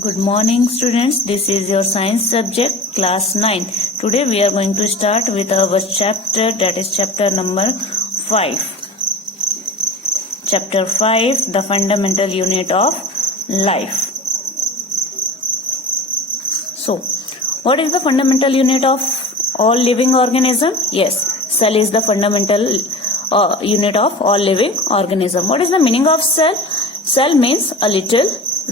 Good morning students, this is your science subject class 9. Today we are going to start with our chapter, that is chapter number 5. Chapter 5, the fundamental unit of life. So, what is the fundamental unit of all living organism? Yes, cell is the fundamental unit of all living organism. What is the meaning of cell? Cell means a little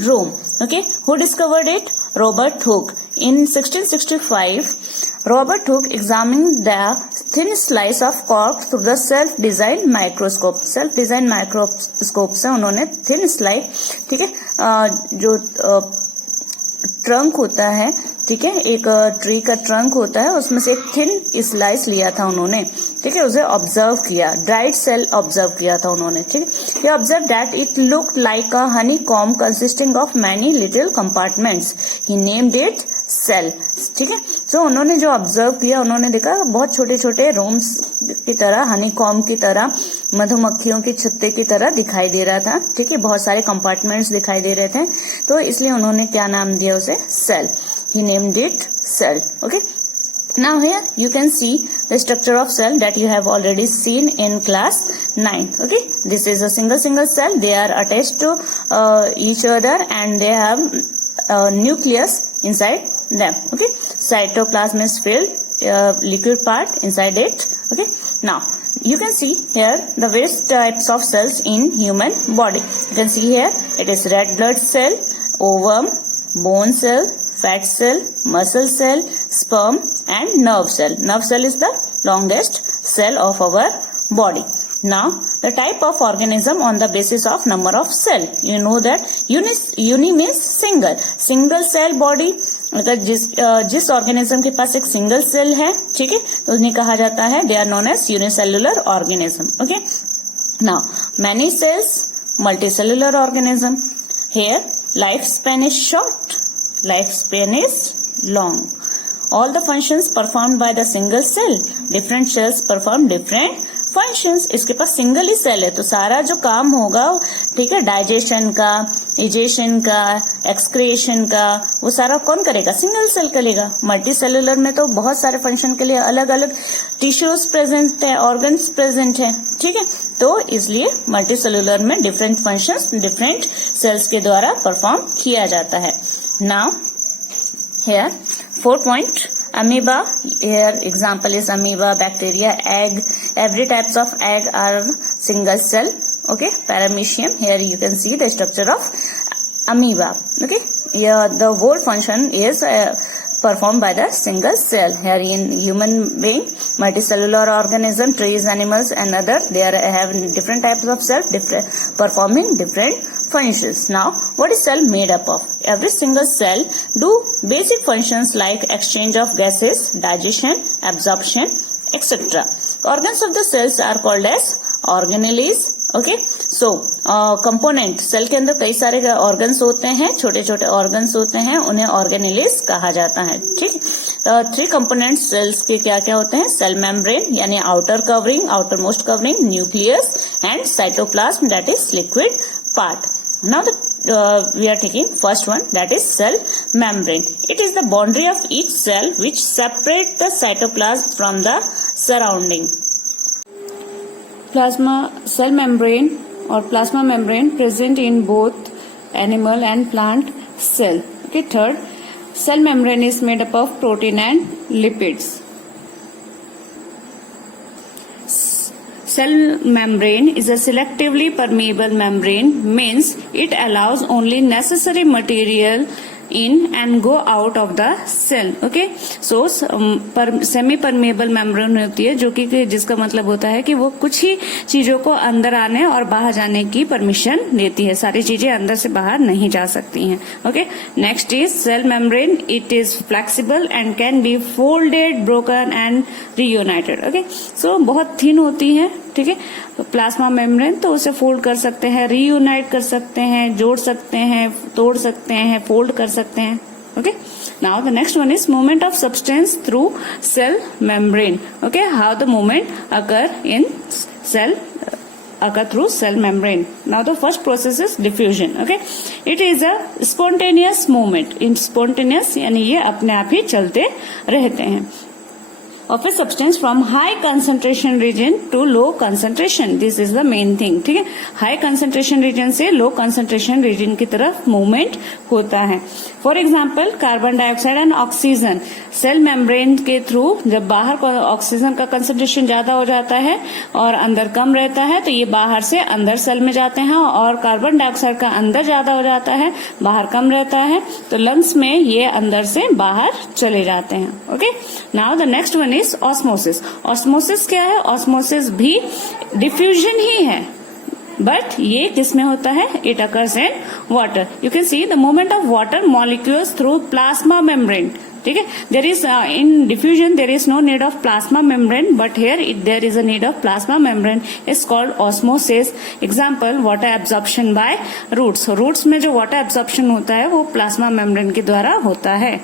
room. Okay, who discovered it? Robert Hooke. In 1665, Robert Hooke examined the thin slice of cork through the self-designed microscope. Self-designed microscope से उन्होंने thin slice, ठीक है, जो trunk होता है, ठीक है, एक ट्री का ट्रंक होता है, उसमें से एक थिन स्लाइस लिया था उन्होंने, ठीक है, उसे ऑब्जर्व किया, ड्राइड सेल ऑब्जर्व किया था उन्होंने, ठीक है. He observe that it looked like a honeycomb consisting of many little compartments. He named it cell. ठीक है, तो उन्होंने जो ऑब्जर्व किया, उन्होंने देखा बहुत छोटे छोटे रूम्स की तरह, हनी कॉम की तरह, मधुमक्खियों के छत्ते की तरह दिखाई दे रहा था, ठीक है, बहुत सारे कंपार्टमेंट्स दिखाई दे रहे थे, तो इसलिए उन्होंने क्या नाम दिया उसे? Cell. He named it cell. Okay. Now here you can see the structure of cell that you have already seen in class 9. Okay. This is a single cell. They are attached to each other and they have nucleus inside them. Okay. Cytoplasm is filled liquid part inside it. Okay. Now you can see here the various types of cells in human body. You can see here it is red blood cell, ovum, bone cell, fat cell, muscle cell, sperm and nerve cell. Nerve cell is the longest cell of our body. Now the type of organism on the basis of number of cell. You know that uni means single cell body. अगर जिस organism के पास एक single cell है, ठीक है, तो उन्हें कहा जाता है they are known as unicellular organism. Okay. Now many cells, multicellular organism. Here lifespan is short, lifespan is long. All the functions performed by the single cell. Different cells perform different functions. इसके पास single ही cell है तो सारा जो काम होगा, ठीक है, digestion का, इजेशन का, एक्सक्रिएशन का, वो सारा कौन करेगा? सिंगल सेल करेगा. मल्टी सेलुलर में तो बहुत सारे फंक्शन के लिए अलग अलग टिश्यूज प्रेजेंट है, ऑर्गन्स प्रेजेंट है, ठीक है, तो इसलिए मल्टी सेलुलर में डिफरेंट फंक्शंस डिफरेंट सेल्स के द्वारा परफॉर्म किया जाता है. Now here 4 point. Amoeba, here example is amoeba, bacteria, egg. Every types of egg are single cell. Okay. Paramecium, here you can see the structure of amoeba. Okay. Here the whole function is performed by the single cell. Here in human being, multicellular organism, trees, animals and other, they are having different types of cell, performing different functions. Now what is cell made up of? Every single cell do basic functions like exchange of gases, digestion, absorption, etc. Organs of the cells are called as organelles. Okay. So component, cell के अंदर कई सारे organs होते हैं, छोटे छोटे organs होते हैं, उन्हें ऑर्गेनेलिस कहा जाता है. ठीक. 3 कंपोनेंट सेल्स के क्या क्या होते हैं? सेल मेम्ब्रेन यानी outer covering, outer most covering, nucleus and cytoplasm that is liquid part. Now we are taking first one, that is cell membrane. It is the boundary of each cell which separate the cytoplasm from the surrounding. Plasma cell membrane or plasma membrane present in both animal and plant cell. Okay. Third, cell membrane is made up of protein and lipids. Cell membrane is a selectively permeable membrane, means it allows only necessary material in and go out of the cell. Okay. So semi permeable membrane होती है, जो कि जिसका मतलब होता है कि वो कुछ ही चीजों को अंदर आने और बाहर जाने की परमिशन देती है, सारी चीजें अंदर से बाहर नहीं जा सकती हैं. Okay. Next is cell membrane. It is flexible and can be folded, broken and reunited. Okay. So बहुत थिन होती है, ठीक है, प्लाज्मा मेम्ब्रेन, तो उसे फोल्ड कर सकते हैं, रीयूनाइट कर सकते हैं, जोड़ सकते हैं, तोड़ सकते हैं, फोल्ड कर सकते हैं. Okay. Now the next one is movement of substance through cell membrane. Okay. How the movement occur in cell occur through cell membrane. Now the first process is diffusion. Okay, it is a spontaneous movement. In spontaneous यानी ये अपने आप ही चलते रहते हैं. Of a substance from high concentration region to low concentration. This is the main thing. ठीक है, high concentration region से low concentration region की तरफ movement होता है. For example, carbon dioxide and oxygen cell membrane के थ्रू जब बाहर ऑक्सीजन का कंसंट्रेशन ज्यादा हो जाता है और अंदर कम रहता है तो ये बाहर से अंदर सेल में जाते हैं, और कार्बन डाइऑक्साइड का अंदर ज्यादा हो जाता है बाहर कम रहता है तो लंग्स में ये अंदर से बाहर चले जाते हैं. Okay, now the next one is osmosis. Osmosis क्या है? ऑस्मोसिस भी डिफ्यूजन ही है, बट ये किसमें होता है? It occurs in water. You can see the movement of water molecules through plasma membrane. ठीक है, there is in diffusion there is no need of plasma membrane, but here there is a need of plasma membrane. Is called osmosis. Example, water absorption by roots. Roots में जो water absorption होता है वो plasma membrane के द्वारा होता है.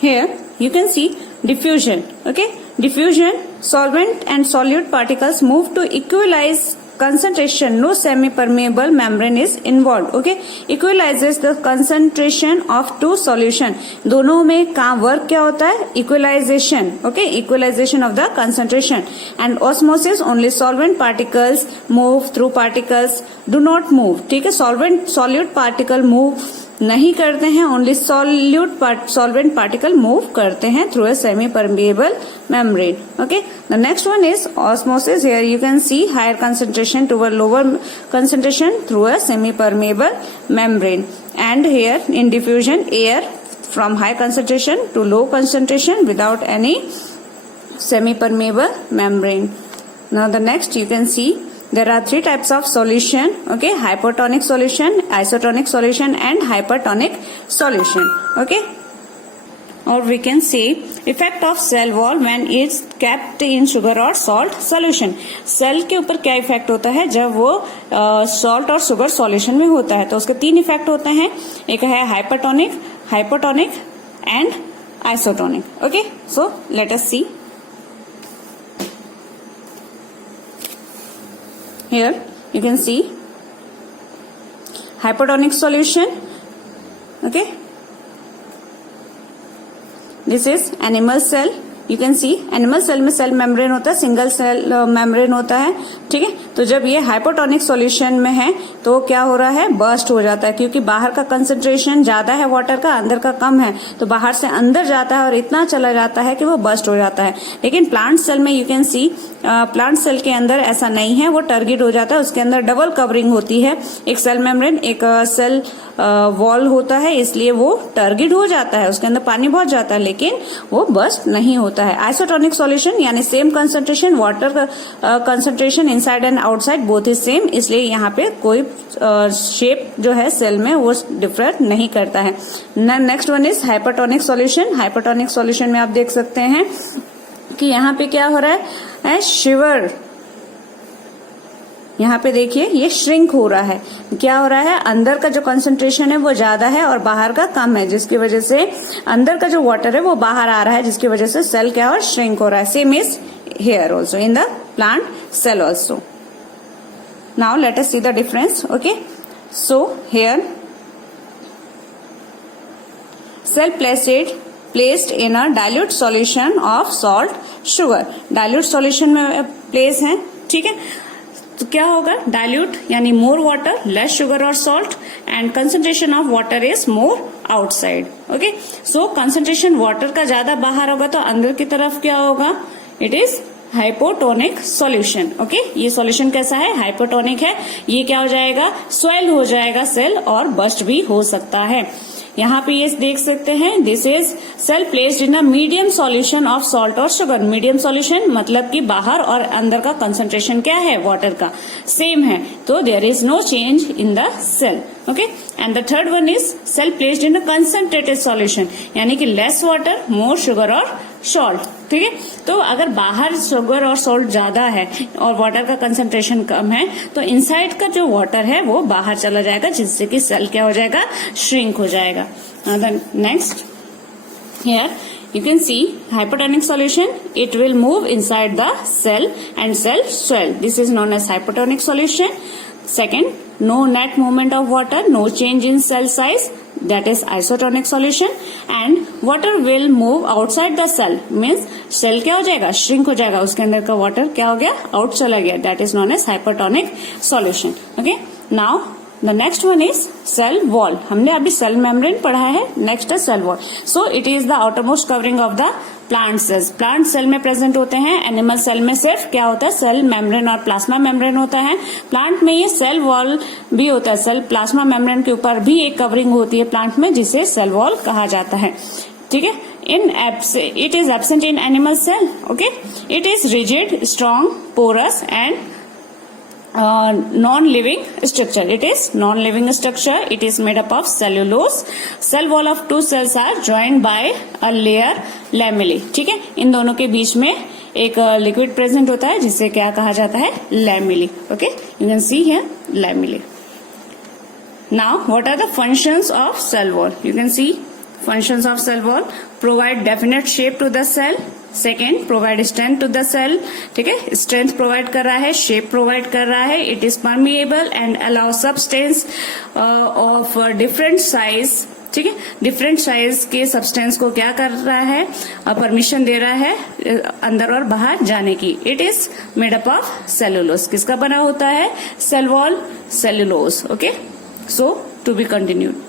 Here you can see diffusion. Okay, diffusion, solvent and solute particles move to equalize concentration. No semi-permeable membrane is involved. Okay, equalizes the concentration of two solution. दोनों में काम वर्क क्या होता है? Equalization. Okay, equalization of the concentration. And osmosis, only solvent particles move through particles do not move. ठीक है, solute particle move नहीं करते हैं, ओनली सॉल्वेंट पार्टिकल मूव करते हैं through a semi permeable membrane. Okay, the next one is osmosis. Here you can see higher concentration to lower concentration through a semi permeable membrane. And here in diffusion air from high concentration to low concentration without any semi permeable membrane. Now the next you can see there are three types of solution. Okay, hypotonic solution, isotonic solution and hypertonic solution. Okay, or we can say effect of cell wall when it's kept in sugar or salt solution. Cell के ऊपर क्या effect होता है जब वो salt और sugar solution में होता है? तो उसके तीन इफेक्ट होते हैं. एक है hypertonic, hypotonic and isotonic. Okay, so let us see. Here you can see hypotonic solution. Okay, this is animal cell. You can see animal cell में सेल मेम्ब्रेन होता है, सिंगल सेल मेम्ब्रेन होता है. ठीक है, तो जब ये हाइपोटोनिक सॉल्यूशन में है तो क्या हो रहा है? बर्स्ट हो जाता है, क्योंकि बाहर का कंसंट्रेशन ज्यादा है वाटर का, अंदर का कम है, तो बाहर से अंदर जाता है और इतना चला जाता है कि वो बर्स्ट हो जाता है. लेकिन प्लांट सेल में you can see plant cell के अंदर ऐसा नहीं है, वो टर्गिड हो जाता है. उसके अंदर डबल कवरिंग होती है, एक सेल मेम्ब्रेन एक सेल वॉल होता है, इसलिए वो टर्गिड हो जाता है, उसके अंदर पानी बहुत जाता है लेकिन वो बर्स्ट नहीं होता है. आइसोटोनिक सॉल्यूशन यानी same concentration, water concentration inside and outside both is same, इसलिए यहाँ पे कोई शेप जो है सेल में वो डिफर नहीं करता है. Next one is hypertonic solution. Hypertonic solution में आप देख सकते हैं कि यहाँ पे क्या हो रहा है? शिवर. यहाँ पे देखिए ये श्रिंक हो रहा है. क्या हो रहा है? अंदर का जो कंसंट्रेशन है वो ज्यादा है और बाहर का कम है, जिसकी वजह से अंदर का जो वाटर है वो बाहर आ रहा है, जिसकी वजह से सेल क्या और श्रिंक हो रहा है. Same is here also in the plant cell also. Now let us see the difference. Okay, so here cell placed in a dilute solution of salt sugar. dilute solution में place है. ठीक है, तो क्या होगा? डाइल्यूट यानी more water, less sugar और salt, and concentration of water is more outside. Okay, so concentration water का ज्यादा बाहर होगा तो अंदर की तरफ क्या होगा? It is hypotonic solution. Okay, ये सॉल्यूशन कैसा है? हाइपोटोनिक है. ये क्या हो जाएगा? स्वेल हो जाएगा सेल और बस्ट भी हो सकता है. यहाँ पे ये देख सकते हैं, this is cell placed in a medium solution of salt और शुगर. मीडियम सॉल्यूशन मतलब कि बाहर और अंदर का कंसंट्रेशन क्या है? वाटर का सेम है, तो there is no change in the cell. Okay, and the third one is cell placed in a concentrated solution, यानी कि लेस वाटर मोर शुगर और सॉल्ट. ठीक है, तो अगर बाहर शुगर और सॉल्ट ज्यादा है और वाटर का कंसंट्रेशन कम है तो इनसाइड का जो वाटर है वो बाहर चला जाएगा, जिससे कि सेल क्या हो जाएगा? श्रिंक हो जाएगा. Next here you can see hypertonic solution, it will move inside the cell and cell swell. This is known as hypertonic solution. Second, no net movement of water, no change in cell size, that is isotonic solution. And water will move outside the cell, means cell क्या हो जाएगा, shrink हो जाएगा, उसके अंदर का water क्या हो गया, out चला गया, that is known as hypertonic solution. Okay, now the next one is cell wall. हमने अभी cell membrane पढ़ा है, next है cell wall. So it is the outermost covering of the plant cells. Plant cell में present होते हैं, animal cell में सिर्फ क्या होता है, cell membrane और plasma membrane होता है. Plant में ये cell wall भी होता है, cell plasma membrane के ऊपर भी एक covering होती है plant में, जिसे cell wall कहा जाता है. ठीक है. It is absent in animal cell. Okay, it is rigid, strong, porous and non-living structure. It is non-living structure. It is made up of cellulose. Cell wall of two cells are joined by a layer lamellae. ठीक है, इन दोनों के बीच में एक liquid present होता है जिसे क्या कहा जाता है, lamellae. Okay, you can see here lamellae. Now what are the functions of cell wall? You can see functions of cell wall: provide definite shape to the cell. Second, provide strength to the cell. ठीक है, strength provide कर रहा है, shape provide कर रहा है. It is permeable and allow substance of different size. ठीक है, डिफरेंट साइज के सब्सटेंस को क्या कर रहा है, परमिशन दे रहा है अंदर और बाहर जाने की. It is made up of cellulose. किसका बना होता है, cell wall, cellulose. Okay, so to be continued.